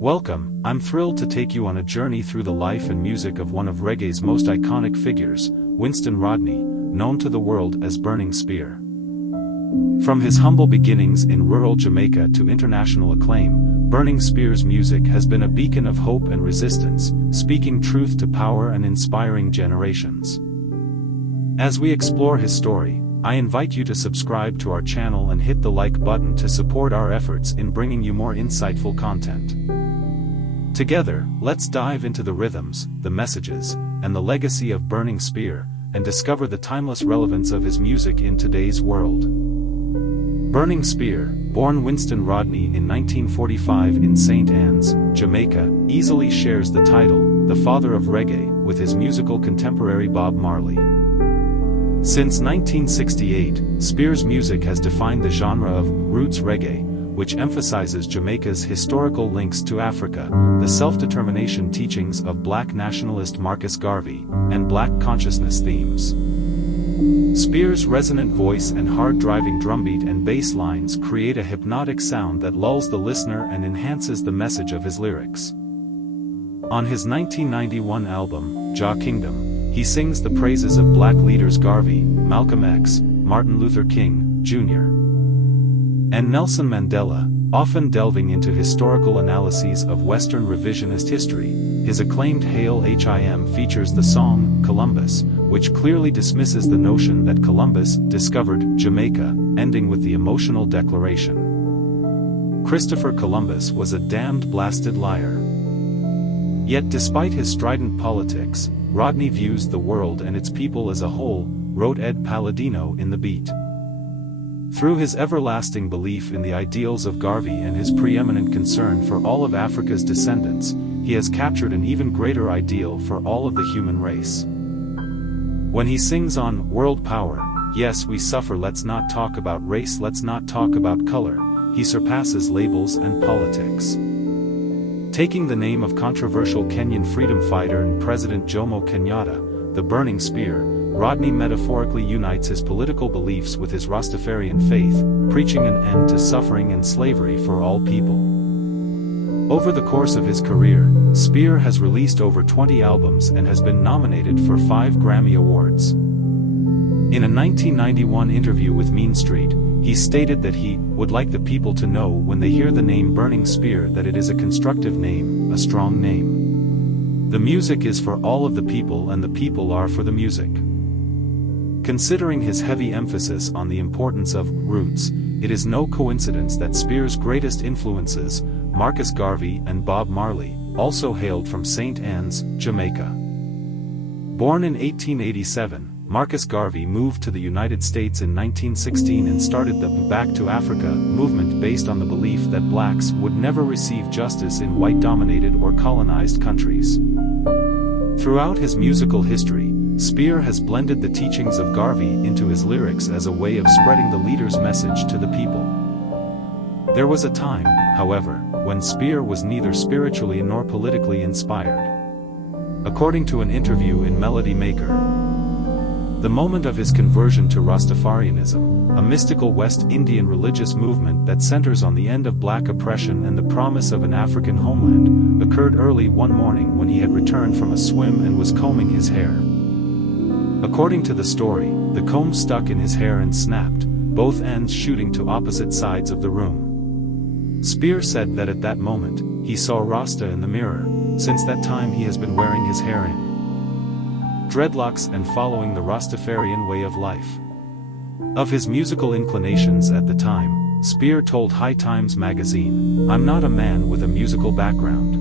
Welcome, I'm thrilled to take you on a journey through the life and music of one of reggae's most iconic figures, Winston Rodney, known to the world as Burning Spear. From his humble beginnings in rural Jamaica to international acclaim, Burning Spear's music has been a beacon of hope and resistance, speaking truth to power and inspiring generations. As we explore his story, I invite you to subscribe to our channel and hit the like button to support our efforts in bringing you more insightful content. Together, let's dive into the rhythms, the messages, and the legacy of Burning Spear, and discover the timeless relevance of his music in today's world. Burning Spear, born Winston Rodney in 1945 in St. Anne's, Jamaica, easily shares the title, the father of reggae, with his musical contemporary Bob Marley. Since 1968, Spear's music has defined the genre of roots reggae, which emphasizes Jamaica's historical links to Africa, the self-determination teachings of black nationalist Marcus Garvey, and black consciousness themes. Spear's resonant voice and hard-driving drumbeat and bass lines create a hypnotic sound that lulls the listener and enhances the message of his lyrics. On his 1991 album, Jah Kingdom, he sings the praises of black leaders Garvey, Malcolm X, Martin Luther King, Jr., and Nelson Mandela, often delving into historical analyses of Western revisionist history. His acclaimed Hail Him features the song, Columbus, which clearly dismisses the notion that Columbus discovered Jamaica, ending with the emotional declaration, "Christopher Columbus was a damned blasted liar." Yet despite his strident politics, Rodney views the world and its people as a whole, wrote Ed Palladino in The Beat. Through his everlasting belief in the ideals of Garvey and his preeminent concern for all of Africa's descendants, he has captured an even greater ideal for all of the human race. When he sings on World Power, yes we suffer, let's not talk about race, let's not talk about color, he surpasses labels and politics. Taking the name of controversial Kenyan freedom fighter and President Jomo Kenyatta, the Burning Spear, Rodney metaphorically unites his political beliefs with his Rastafarian faith, preaching an end to suffering and slavery for all people. Over the course of his career, Spear has released over 20 albums and has been nominated for 5 Grammy Awards. In a 1991 interview with Mean Street, he stated that he would like the people to know when they hear the name Burning Spear that it is a constructive name, a strong name. The music is for all of the people and the people are for the music. Considering his heavy emphasis on the importance of roots, it is no coincidence that Spear's greatest influences, Marcus Garvey and Bob Marley, also hailed from St. Anne's, Jamaica. Born in 1887, Marcus Garvey moved to the United States in 1916 and started the Back to Africa movement based on the belief that blacks would never receive justice in white-dominated or colonized countries. Throughout his musical history, Spear has blended the teachings of Garvey into his lyrics as a way of spreading the leader's message to the people. There was a time, however, when Spear was neither spiritually nor politically inspired. According to an interview in Melody Maker, the moment of his conversion to Rastafarianism, a mystical West Indian religious movement that centers on the end of black oppression and the promise of an African homeland, occurred early one morning when he had returned from a swim and was combing his hair. According to the story, the comb stuck in his hair and snapped, both ends shooting to opposite sides of the room. Spear said that at that moment, he saw Rasta in the mirror. Since that time he has been wearing his hair in dreadlocks and following the Rastafarian way of life. Of his musical inclinations at the time, Spear told High Times magazine, "I'm not a man with a musical background.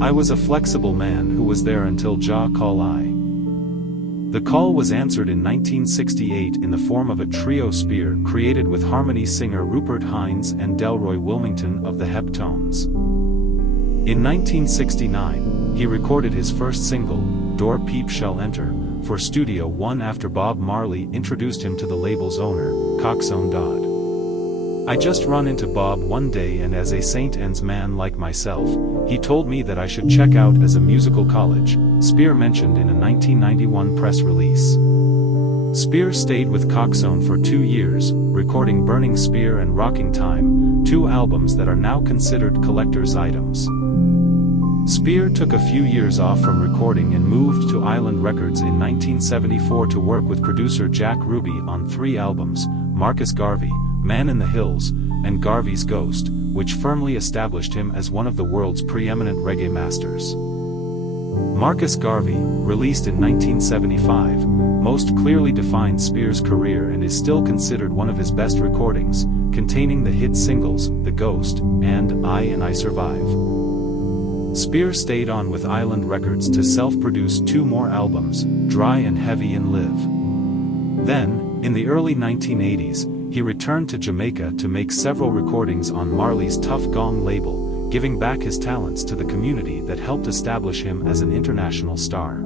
I was a flexible man who was there until Jah call I." The call was answered in 1968 in the form of a trio Spear created with harmony singer Rupert Hines and Delroy Wilmington of the Heptones. In 1969, he recorded his first single, Door Peep Shall Enter, for Studio One after Bob Marley introduced him to the label's owner, Coxsone Dodd. "I just run into Bob one day and as a St. Anne's man like myself, he told me that I should check out as a musical college," Spear mentioned in a 1991 press release. Spear stayed with Coxsone for 2 years, recording Burning Spear and Rocking Time, two albums that are now considered collector's items. Spear took a few years off from recording and moved to Island Records in 1974 to work with producer Jack Ruby on three albums, Marcus Garvey, Man in the Hills, and Garvey's Ghost, which firmly established him as one of the world's preeminent reggae masters. Marcus Garvey, released in 1975, most clearly defined Spear's career and is still considered one of his best recordings, containing the hit singles, The Ghost, and I Survive. Spear stayed on with Island Records to self-produce two more albums, Dry and Heavy and Live. Then, in the early 1980s, he returned to Jamaica to make several recordings on Marley's Tough Gong label, giving back his talents to the community that helped establish him as an international star.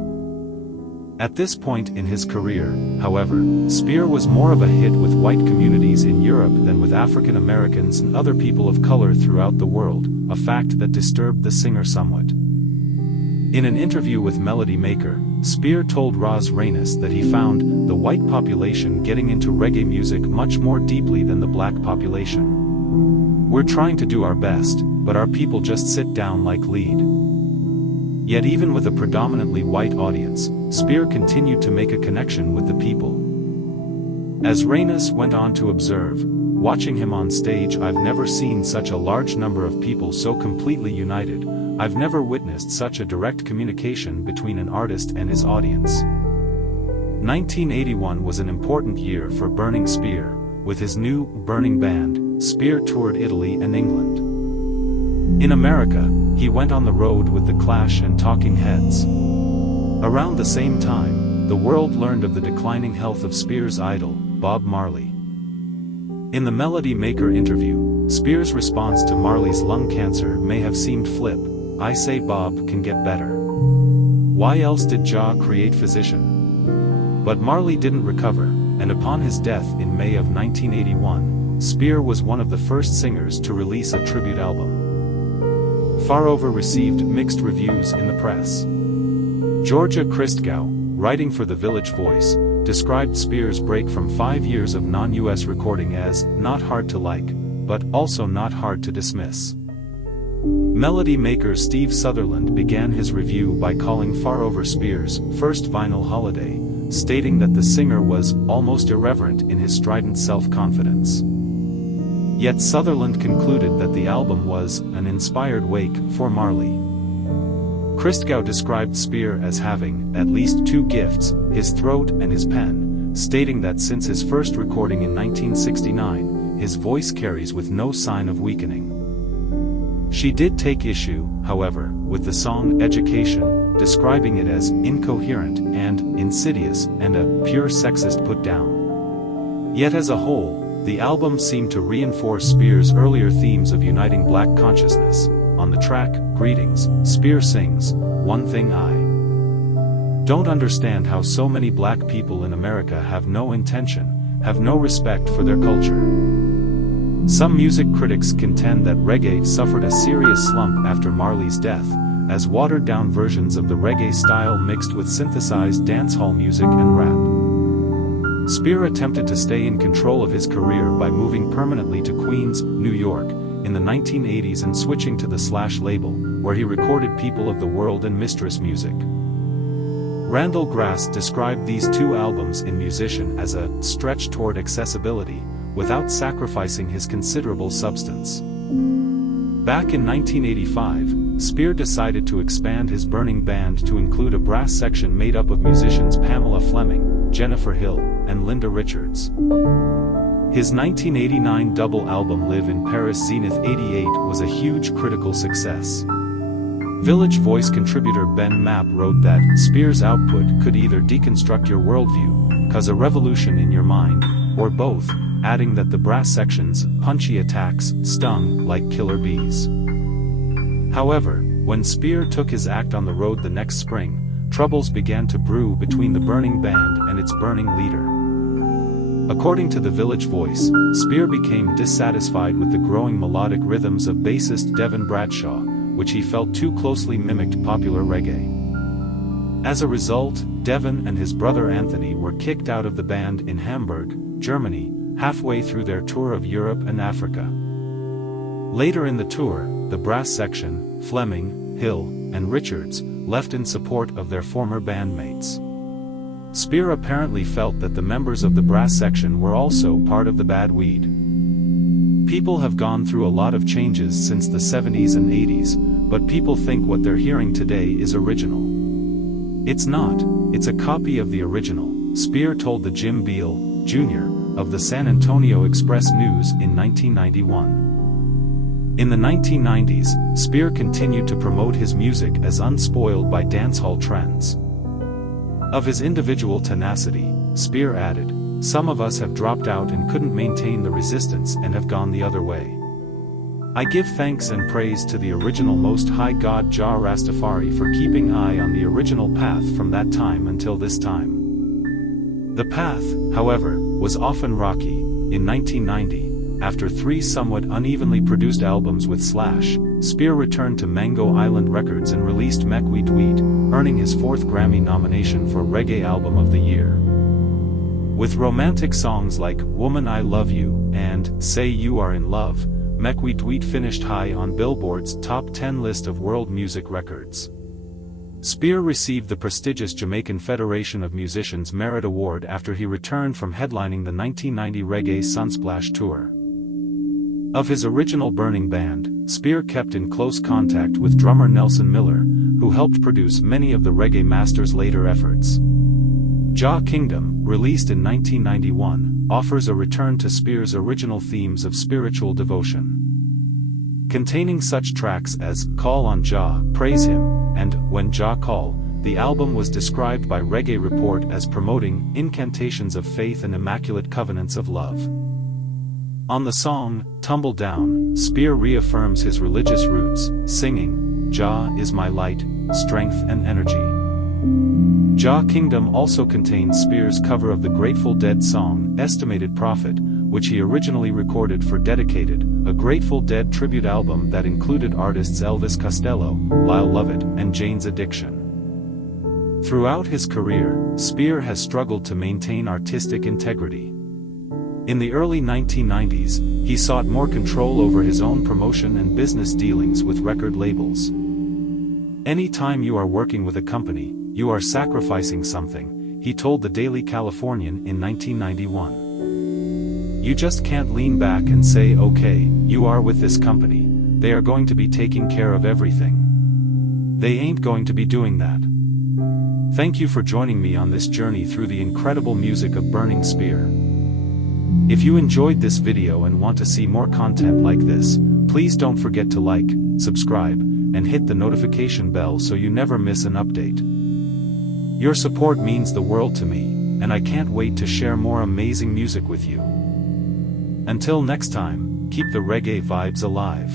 At this point in his career, however, Spear was more of a hit with white communities in Europe than with African Americans and other people of color throughout the world, a fact that disturbed the singer somewhat. In an interview with Melody Maker, Spear told Roz Reynes that he found the white population getting into reggae music much more deeply than the black population. We're trying to do our best, but our people just sit down like lead. Yet even with a predominantly white audience, Spear continued to make a connection with the people. As Reynes went on to observe, watching him on stage, I've never seen such a large number of people so completely united. I've never witnessed such a direct communication between an artist and his audience. 1981 was an important year for Burning Spear. With his new, Burning band, Spear toured Italy and England. In America, he went on the road with The Clash and Talking Heads. Around the same time, the world learned of the declining health of Spear's idol, Bob Marley. In the Melody Maker interview, Spear's response to Marley's lung cancer may have seemed flip. I say Bob can get better. Why else did Jah create physician? But Marley didn't recover, and upon his death in May of 1981, Spear was one of the first singers to release a tribute album. Farover received mixed reviews in the press. Georgia Christgau, writing for The Village Voice, described Spear's break from 5 years of non-US recording as not hard to like, but also not hard to dismiss. Melody maker Steve Sutherland began his review by calling Farover Spear's first vinyl holiday, stating that the singer was almost irreverent in his strident self-confidence. Yet Sutherland concluded that the album was an inspired wake for Marley. Christgau described Spear as having at least two gifts, his throat and his pen, stating that since his first recording in 1969, his voice carries with no sign of weakening. She did take issue, however, with the song Education, describing it as incoherent and insidious and a pure sexist put-down. Yet as a whole, the album seemed to reinforce Spear's earlier themes of uniting black consciousness. On the track, Greetings, Spear sings, "One thing I don't understand how so many black people in America have no intention, have no respect for their culture." Some music critics contend that reggae suffered a serious slump after Marley's death, as watered-down versions of the reggae style mixed with synthesized dancehall music and rap. Spear attempted to stay in control of his career by moving permanently to Queens, New York, in the 1980s and switching to the Slash label, where he recorded People of the World and Mistress music. Randall Grass described these two albums in Musician as a stretch toward accessibility, without sacrificing his considerable substance. Back in 1985, Spear decided to expand his Burning band to include a brass section made up of musicians Pamela Fleming, Jennifer Hill, and Linda Richards. His 1989 double album Live in Paris Zenith 88 was a huge critical success. Village Voice contributor Ben Mapp wrote that Spear's output could either deconstruct your worldview, cause a revolution in your mind, or both, adding that the brass section's punchy attacks stung like killer bees. However, when Spear took his act on the road the next spring, troubles began to brew between the Burning band and its Burning leader. According to the Village Voice, Spear became dissatisfied with the growing melodic rhythms of bassist Devin Bradshaw, which he felt too closely mimicked popular reggae. As a result, Devin and his brother Anthony were kicked out of the band in Hamburg, Germany, halfway through their tour of Europe and Africa. Later in the tour, the brass section, Fleming, Hill, and Richards, left in support of their former bandmates. Spear apparently felt that the members of the brass section were also part of the bad weed. People have gone through a lot of changes since the 70s and 80s, but people think what they're hearing today is original. It's not, it's a copy of the original, Spear told the Jim Beal, Jr., of the San Antonio Express News in 1991. In the 1990s, Spear continued to promote his music as unspoiled by dancehall trends. Of his individual tenacity, Spear added, "Some of us have dropped out and couldn't maintain the resistance and have gone the other way. I give thanks and praise to the original Most High God Jah Rastafari for keeping eye on the original path from that time until this time." The path, however, was often rocky. In 1990, after 3 somewhat unevenly produced albums with Slash, Spear returned to Mango Island Records and released Mekwi Tweet, earning his 4th Grammy nomination for Reggae Album of the Year. With romantic songs like Woman I Love You and Say You Are in Love, Mekwi Tweet finished high on Billboard's top 10 list of world music records. Spear received the prestigious Jamaican Federation of Musicians Merit Award after he returned from headlining the 1990 Reggae Sunsplash Tour. Of his original Burning Band, Spear kept in close contact with drummer Nelson Miller, who helped produce many of the Reggae Masters' later efforts. Jah Kingdom, released in 1991, offers a return to Spear's original themes of spiritual devotion. Containing such tracks as Call on Jah, Praise Him, and When Jah Call, the album was described by Reggae Report as promoting incantations of faith and immaculate covenants of love. On the song, Tumble Down, Spear reaffirms his religious roots, singing, "Jah is my light, strength and energy." Jah Kingdom also contains Spear's cover of the Grateful Dead song, Estimated Prophet, which he originally recorded for Dedicated, a Grateful Dead tribute album that included artists Elvis Costello, Lyle Lovett, and Jane's Addiction. Throughout his career, Spear has struggled to maintain artistic integrity. In the early 1990s, he sought more control over his own promotion and business dealings with record labels. "Any time you are working with a company, you are sacrificing something," he told the Daily Californian in 1991. "You just can't lean back and say, okay, you are with this company, they are going to be taking care of everything. They ain't going to be doing that." Thank you for joining me on this journey through the incredible music of Burning Spear. If you enjoyed this video and want to see more content like this, please don't forget to like, subscribe, and hit the notification bell so you never miss an update. Your support means the world to me, and I can't wait to share more amazing music with you. Until next time, keep the reggae vibes alive.